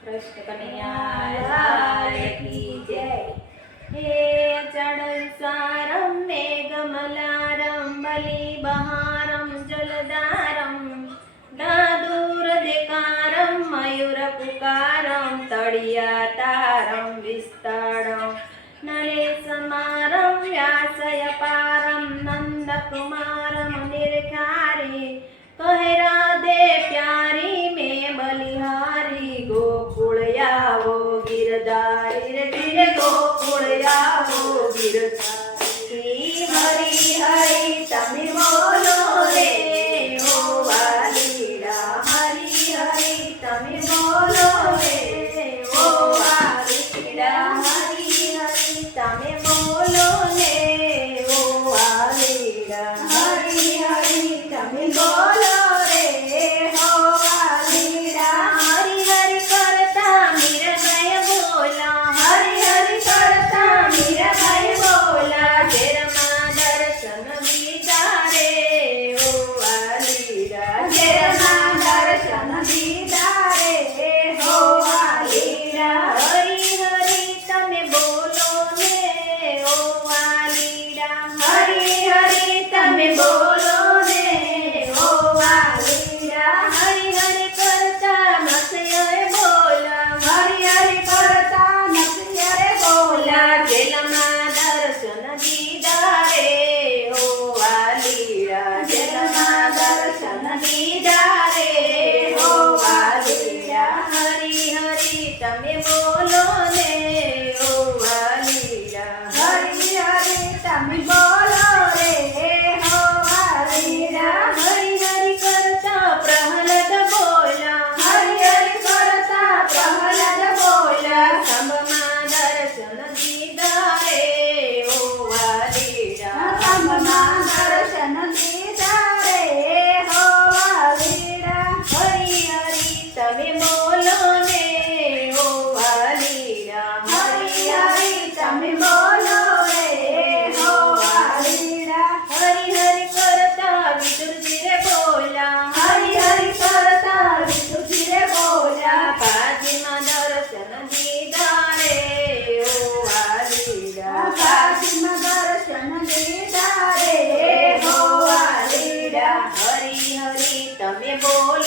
કૃષ્ણ કનૈયા લાલ કી જય હે ચડ સારમ મેઘમલારમ બલી બહારમ જલદારમ દાદુર દેકારમ મયુર પુકારમ તળિયા તારમ વિસ્તારમ નરેશમારમ વ્યાસય પારમ નંદકુમારમ Obrigado.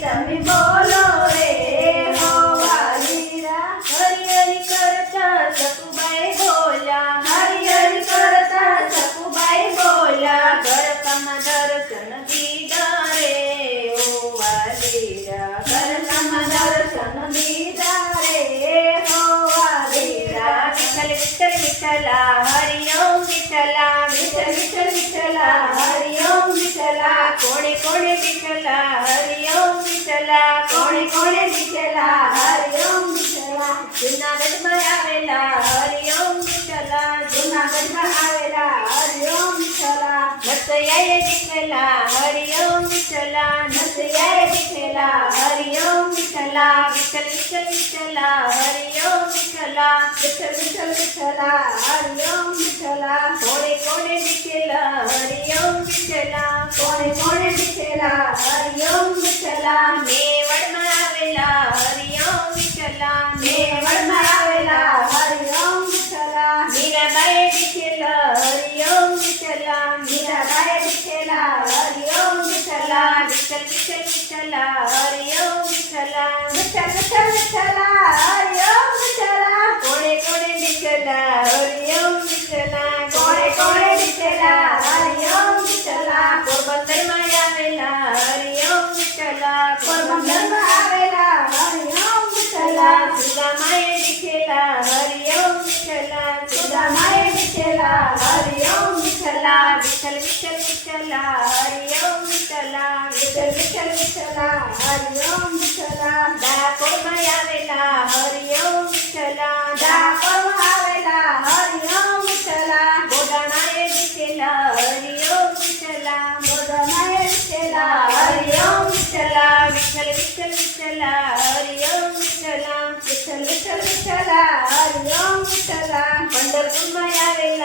તમે બોલો રે હો વાલીરા હરિયરી કરતા સકુબાઈ બોલ્યા. હરિયરી કરતા સકુબાઈ બોલ્યા કરતમ દર્શન દીધા રે ઓ વાલીરા કરતમ દર્શન દીધા રે હો વાલીરા વિઠલ વિઠલ વિઠલા હરિયમ વિઠલા વિઠલ વિઠલ વિઠલા હરિયમ વિઠલા કોણે કોણે हरी कोणे विठला हरी ओम विठला जुनागड महावेला हरी ओम विठला जुनागड महावेला हरी ओम विठला नत याय हरिओम हरी ओम विठला नत याय विठला हरी ओम विठला विठल विठल विठला हरिओम ओम विठला विठल विठल विठला हरी ओम विठला कोणे कोणे विठला हरिओम ओम विठला कोणे कोणे विठला हरी ओम विठला मे ವಿಠಲ ವಿಠಲ ಹರಿ ಓಂ ವಿಠಲ ವಿಠಲ ವಿಠಲ ವಿಠಲ ಹರಿ ಓಂ ವಿಠಲ ಕೋಣೆ ಕೋಣೆ ವಿಠಲ ಹರಿ ಓಂ ವಿಠಲ ಕೋಣೆ ಕೋಣೆ ವಿಠಲ ಹರಿ ಓಂ ವಿಠಲ ಕೋರ್ಬನ್ ಧರ್ಮ ಯಾವೆಲ್ಲ ಹರಿ ಓಂ ವಿಠಲ ಕೋರ್ಬನ್ ಧರ್ಮ ಆವೆಲ್ಲ ಹರಿ ಓಂ ವಿಠಲ ಸುಧಾಮಾಯ ವಿಠಲ ಹರಿ ಓಂ ವಿಠಲ ಸುಧಾಮಾಯ ವಿಠಲ ಹರಿ ಓಂ ವಿಠಲ ವಿಠಲ ವಿಠಲ ವಿಠಲ विठ्ठल विठ्ठल विठ्ठला हरिओम विठ्ठला दापोर मायावेला हरिओम विठ्ठला दापोर महावेला हरिओम विठ्ठला गोदानाय विठ्ठला हरिओम विठ्ठला गोदानाय विठ्ठला हरिओम विठ्ठला विठ्ठल विठ्ठल विठ्ठला हरिओम विठ्ठला विठ्ठल विठ्ठल विठ्ठला हरिओम विठ्ठला पंढरपूर मायावेला